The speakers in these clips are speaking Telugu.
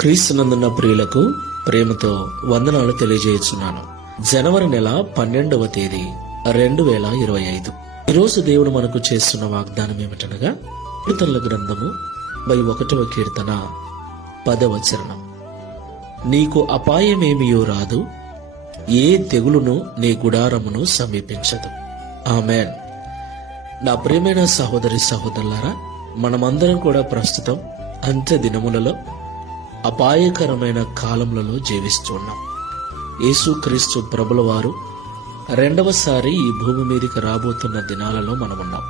క్రీస్తునందున్న ప్రియులకు ప్రేమతో వందనాలు తెలియజేస్తున్నాను. జనవరి నెల 12వ తేదీ 2025. ఈరోజు దేవుడు మనకు చేస్తున్న వాగ్దానం ఏమిటనగా కీర్తనల గ్రంథము 21వ కీర్తన 10వ చరణం. నీకు అపాయమేమియో రాదు, ఏ తెగులును నీ గుడారమును సమీపించదు. ఆమేన్. నా ప్రియమైన సహోదరి సహోదరులారా, మనమందరం కూడా ప్రస్తుతం అంత్య దినములలో అపాయకరమైన కాలములలో జీవిస్తున్నాం. యేసుక్రీస్తు ప్రభుల వారు రెండవసారి ఈ భూమి మీదకి రాబోతున్న దినాలలో మనమున్నాం.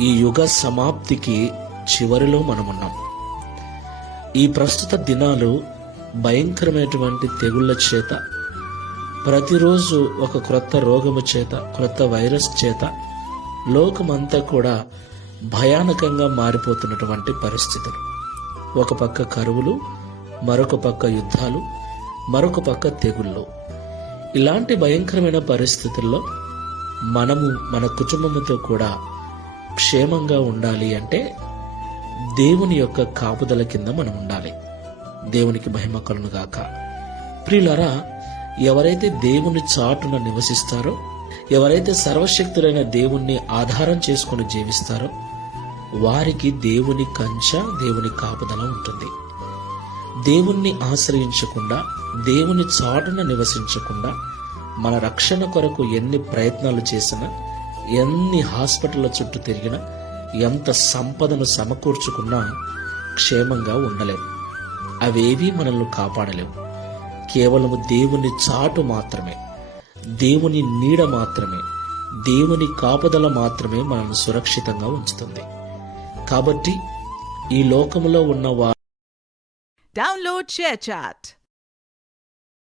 ఈ యుగ సమాప్తికి చివరిలో మనమున్నాం. ఈ ప్రస్తుత దినాలు భయంకరమైనటువంటి తెగుళ్ల చేత, ప్రతిరోజు ఒక క్రొత్త రోగము చేత, క్రొత్త వైరస్ చేత లోకమంతా కూడా భయానకంగా మారిపోతున్నటువంటి పరిస్థితులు. ఒక పక్క కరువులు, మరొక పక్క యుద్ధాలు, మరొక పక్క తెగుళ్ళు. ఇలాంటి భయంకరమైన పరిస్థితుల్లో మనము మన కుటుంబముతో కూడా క్షేమంగా ఉండాలి అంటే దేవుని యొక్క కాపుదల కింద మనం ఉండాలి. దేవునికి మహిమ కలుగును గాక. ప్రియులారా, ఎవరైతే దేవుని చాటున నివసిస్తారో, ఎవరైతే సర్వశక్తులైన దేవుణ్ణి ఆధారం చేసుకుని జీవిస్తారో వారికి దేవుని కంచె, దేవుని కాపుదల ఉంటుంది. దేవుణ్ణి ఆశ్రయించకుండా, దేవుని చాటున నివసించకుండా మన రక్షణ కొరకు ఎన్ని ప్రయత్నాలు చేసినా, ఎన్ని హాస్పిటళ్ల చుట్టూ తిరిగినా, ఎంత సంపదను సమకూర్చుకున్నా క్షేమంగా ఉండలేము. అవేవీ మనల్ని కాపాడలేవు. కేవలము దేవుని చాటు మాత్రమే, దేవుని నీడ మాత్రమే, దేవుని కాపుదల మాత్రమే మనల్ని సురక్షితంగా ఉంచుతుంది. కాబట్టి ఈ లోకములో ఉన్న Download ShareChat.